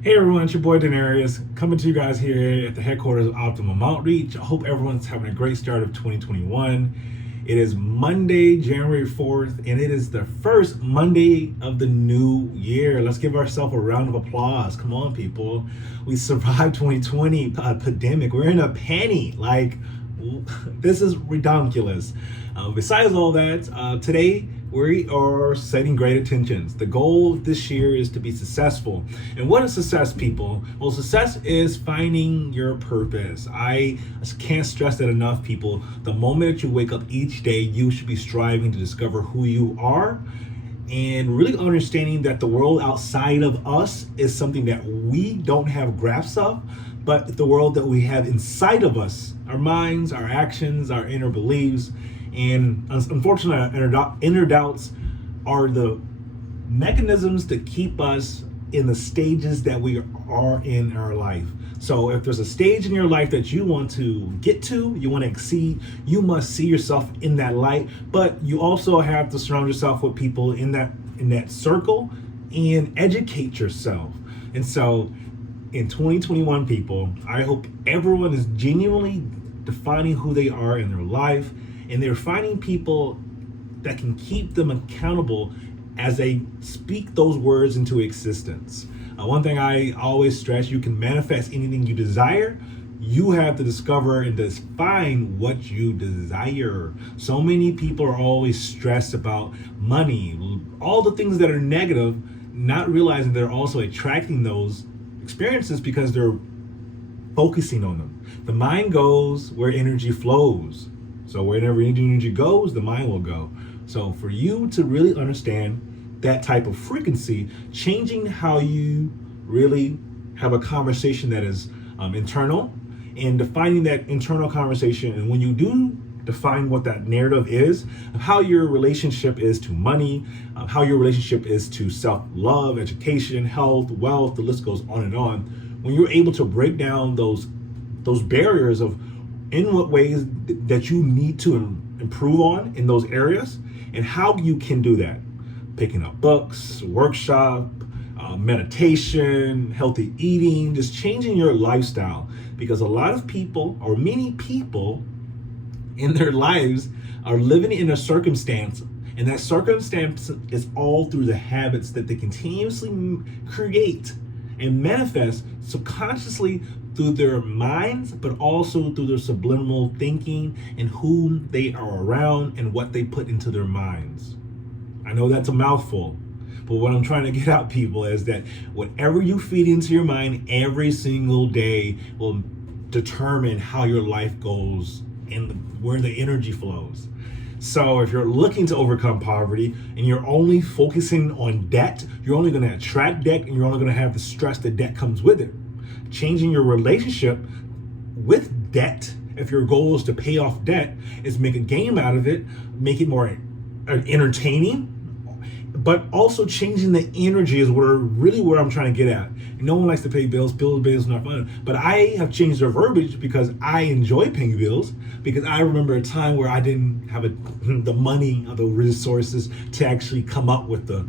Hey everyone, it's your boy Denarius coming to you guys here at the headquarters of Optimum Outreach. I hope everyone's having a great start of 2021. It is Monday, January 4th, and it is the first Monday of the new year. Let's give ourselves a round of applause. Come on, people. We survived 2020 pandemic. We're in a penny. This is ridiculous. Besides all that, today we are setting great intentions. The goal this year is to be successful. And what is success, people? Well, success is finding your purpose. I can't stress that enough, people. The moment that you wake up each day, you should be striving to discover who you are and really understanding that the world outside of us is something that we don't have grasp of, but the world that we have inside of us, our minds, our actions, our inner beliefs, and unfortunately, our inner doubts are the mechanisms to keep us in the stages that we are in our life. So if there's a stage in your life that you want to get to, you want to exceed, you must see yourself in that light, but you also have to surround yourself with people in that circle and educate yourself. And so in 2021, people, I hope everyone is genuinely defining who they are in their life, and they're finding people that can keep them accountable as they speak those words into existence. One thing I always stress, you can manifest anything you desire. You have to discover and define what you desire. So many people are always stressed about money, all the things that are negative, not realizing they're also attracting those experiences because they're focusing on them. The mind goes where energy flows. So wherever energy goes, the mind will go. So for you to really understand that type of frequency, changing how you really have a conversation that is internal, and defining that internal conversation. And when you do define what that narrative is, of how your relationship is to money, how your relationship is to self-love, education, health, wealth, the list goes on and on. When you're able to break down those barriers of in what ways that you need to improve on in those areas and how you can do that. Picking up books, workshop, meditation, healthy eating, just changing your lifestyle. Because a lot of people, or many people in their lives, are living in a circumstance, and that circumstance is all through the habits that they continuously create and manifest subconsciously through their minds, but also through their subliminal thinking and whom they are around and what they put into their minds. I know that's a mouthful, but what I'm trying to get out, people, is that whatever you feed into your mind every single day will determine how your life goes and where the energy flows. So if you're looking to overcome poverty and you're only focusing on debt, you're only going to attract debt, and you're only going to have the stress that debt comes with it. Changing your relationship with debt, if your goal is to pay off debt, is make a game out of it, make it more entertaining, but also changing the energy is where I'm trying to get at. No one likes to pay bills. Bills are not fun. But I have changed the verbiage because I enjoy paying bills, because I remember a time where I didn't have the money or the resources to actually come up with the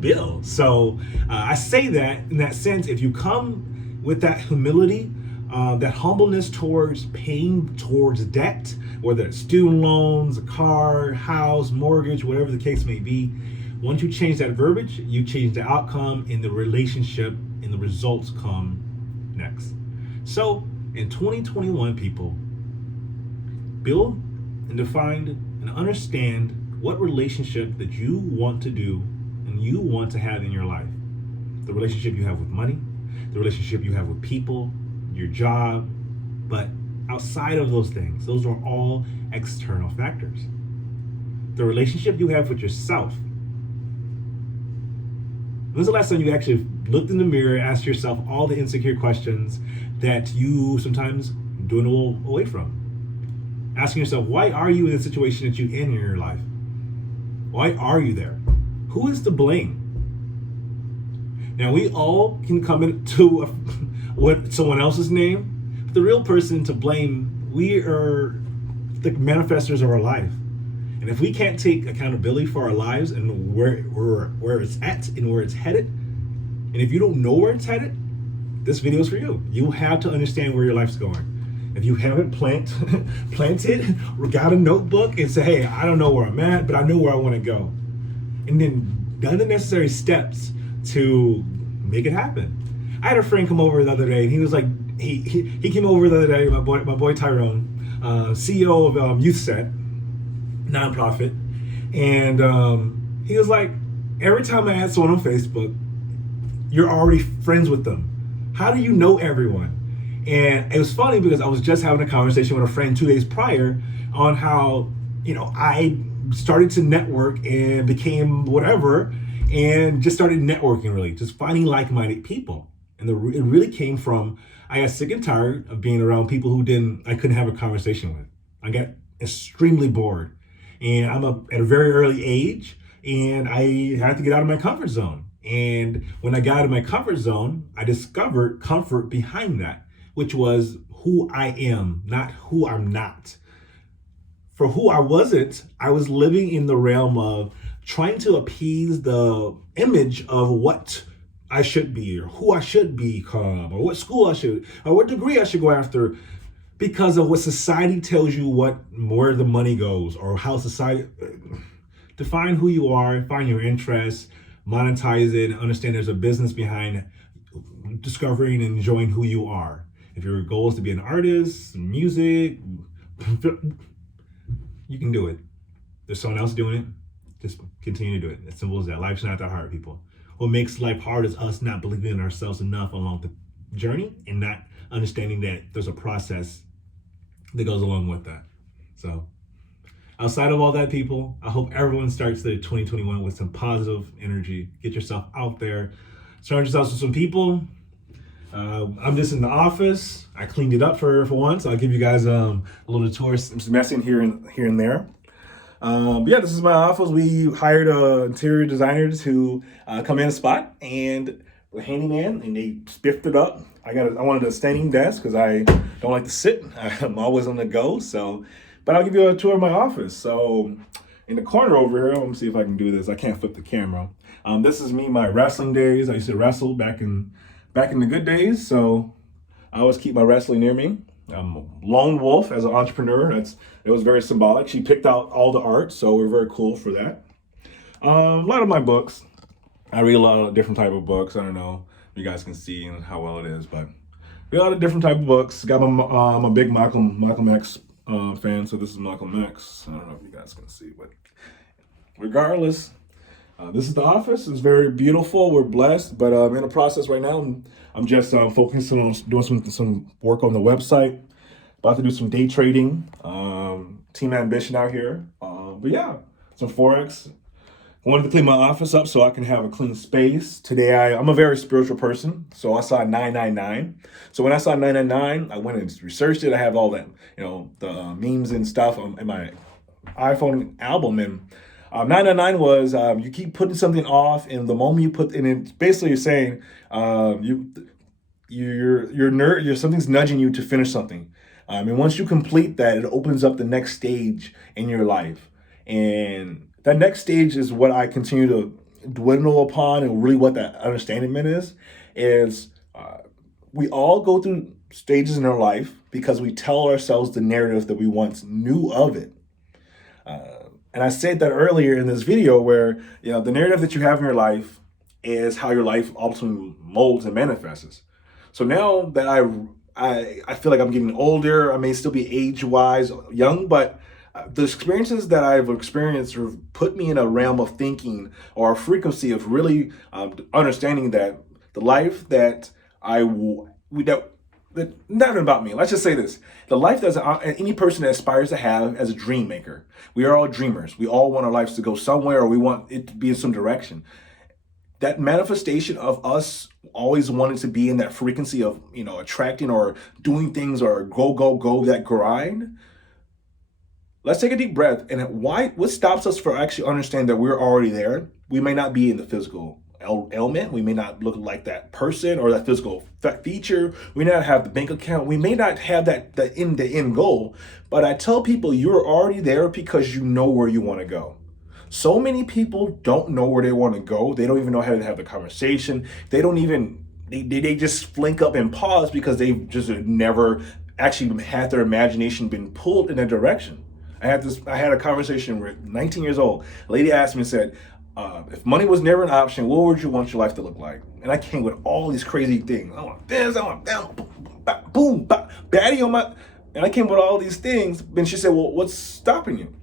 bill. So I say that in that sense, if you come with that humility, that humbleness towards paying towards debt, whether it's student loans, a car, house, mortgage, whatever the case may be, once you change that verbiage, you change the outcome, and the relationship and the results come next. So in 2021, people, build and define and understand what relationship that you want to do and you want to have in your life. The relationship you have with money, the relationship you have with people, your job, but outside of those things, those are all external factors. The relationship you have with yourself. When's the last time you actually looked in the mirror, asked yourself all the insecure questions that you sometimes dwindle away from? Asking yourself, why are you in the situation that you're in your life? Why are you there? Who is to blame? Now, we all can come into what someone else's name, but the real person to blame, we are the manifestors of our life. And if we can't take accountability for our lives and where it's at and where it's headed, And if you don't know where it's headed, this video is for you. You have to understand where your life's going. If you haven't planted or got a notebook and say, hey, I don't know where I'm at, but I know where I want to go. And then done the necessary steps to make it happen. I had a friend come over the other day, and he was like, he came over the other day, my boy Tyrone, CEO of YouthSet, nonprofit, and he was like, every time I add someone on Facebook, you're already friends with them. How do you know everyone? And it was funny because I was just having a conversation with a friend 2 days prior on how, I started to network and became whatever, and just started networking, really, just finding like-minded people. And it really came from, I got sick and tired of being around people who I couldn't have a conversation with. I got extremely bored. And I'm at a very early age, and I had to get out of my comfort zone. And when I got out of my comfort zone, I discovered comfort behind that, which was who I am, not who I'm not. For who I wasn't, I was living in the realm of trying to appease the image of what I should be, or who I should become, or what school I should, or what degree I should go after, because of what society tells you where the money goes, or how society define who you are, find your interests, monetize it, and understand there's a business behind discovering and enjoying who you are. If your goal is to be an artist, music, you can do it. There's someone else doing it. Just continue to do it. As simple as that. Life's not that hard, people. What makes life hard is us not believing in ourselves enough along the journey and not understanding that there's a process that goes along with that. So outside of all that, people, I hope everyone starts their 2021 with some positive energy. Get yourself out there. Surround yourself with some people. I'm just in the office. I cleaned it up for once. I'll give you guys a little tour. Some messing here and there. But yeah, this is my office. We hired an interior designer to come in a spot, and the handyman, and they spiffed it up. I wanted a standing desk because I don't like to sit. I'm always on the go. But I'll give you a tour of my office. So in the corner over here, let me see if I can do this. I can't flip the camera. This is me, my wrestling days. I used to wrestle back in the good days. So I always keep my wrestling near me. I'm a lone wolf as an entrepreneur. It was very symbolic. She picked out all the art, so we're very cool for that. A lot of my books. I read a lot of different type of books. I don't know if you guys can see and how well it is, but read a lot of different type of books. I'm a big Malcolm X fan, so this is Malcolm X. I don't know if you guys can see, but regardless, this is the office. It's very beautiful. We're blessed, but I'm in the process right now. I'm just focusing on doing some work on the website. About to do some day trading. Team Ambition out here. But yeah, some Forex. I wanted to clean my office up so I can have a clean space. Today, I'm a very spiritual person, so I saw 999. So when I saw 999, I went and researched it. I have all that, the memes and stuff in my iPhone album. And 999 was you keep putting something off, and the moment you put, and it's basically you're saying you're something's nudging you to finish something. And once you complete that, it opens up the next stage in your life. And that next stage is what I continue to dwindle upon, and really what that understanding is we all go through stages in our life because we tell ourselves the narrative that we once knew of it. And I said that earlier in this video where, the narrative that you have in your life is how your life ultimately molds and manifests. So now that I feel like I'm getting older, I may still be age-wise young, but the experiences that I've experienced have put me in a realm of thinking, or a frequency of really understanding that the life that that not about me. Let's just say this: the life that any person that aspires to have as a dream maker. We are all dreamers. We all want our lives to go somewhere, or we want it to be in some direction. That manifestation of us always wanting to be in that frequency of, attracting or doing things, or go, that grind. Let's take a deep breath. And what stops us from actually understanding that we're already there? We may not be in the physical ailment. We may not look like that person or that physical feature. We may not have the bank account. We may not have the end goal. But I tell people you're already there because you know where you want to go. So many people don't know where they want to go. They don't even know how to have the conversation. They don't even, they just flink up and pause because they've just never actually had their imagination been pulled in a direction. I had a conversation with 19 years old. A lady asked me and said, if money was never an option, what would you want your life to look like? And I came with all these crazy things. I want this, I want that, boom, baddie on my, and I came with all these things. And she said, well, what's stopping you?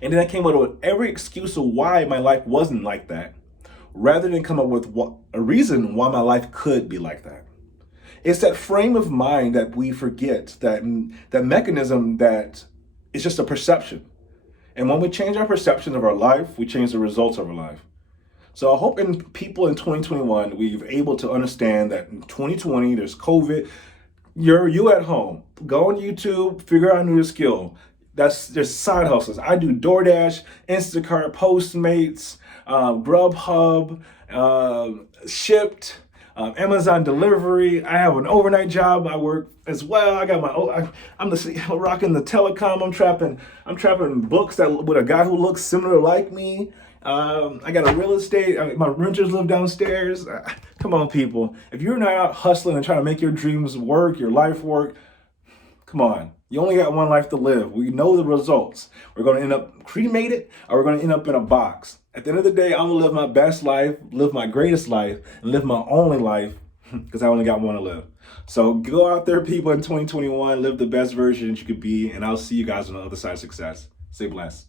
And then I came up with every excuse of why my life wasn't like that, rather than come up with a reason why my life could be like that. It's that frame of mind that we forget, that mechanism that is just a perception. And when we change our perception of our life, we change the results of our life. So I hope in people in 2021, we're able to understand that in 2020, there's COVID. You at home. Go on YouTube, figure out a new skill. There's side hustles. I do DoorDash, Instacart, Postmates, Grubhub, Shipped, Amazon delivery. I have an overnight job. I work as well. I got I'm rocking the telecom. I'm trapping books with a guy who looks similar like me. I got a real estate. My renters live downstairs. Come on, people. If you're not out hustling and trying to make your dreams work, your life work, come on. You only got one life to live. We know the results. We're going to end up cremated or we're going to end up in a box. At the end of the day, I'm going to live my best life, live my greatest life, and live my only life because I only got one to live. So go out there, people, in 2021, live the best version that you could be, and I'll see you guys on the other side of success. Stay blessed.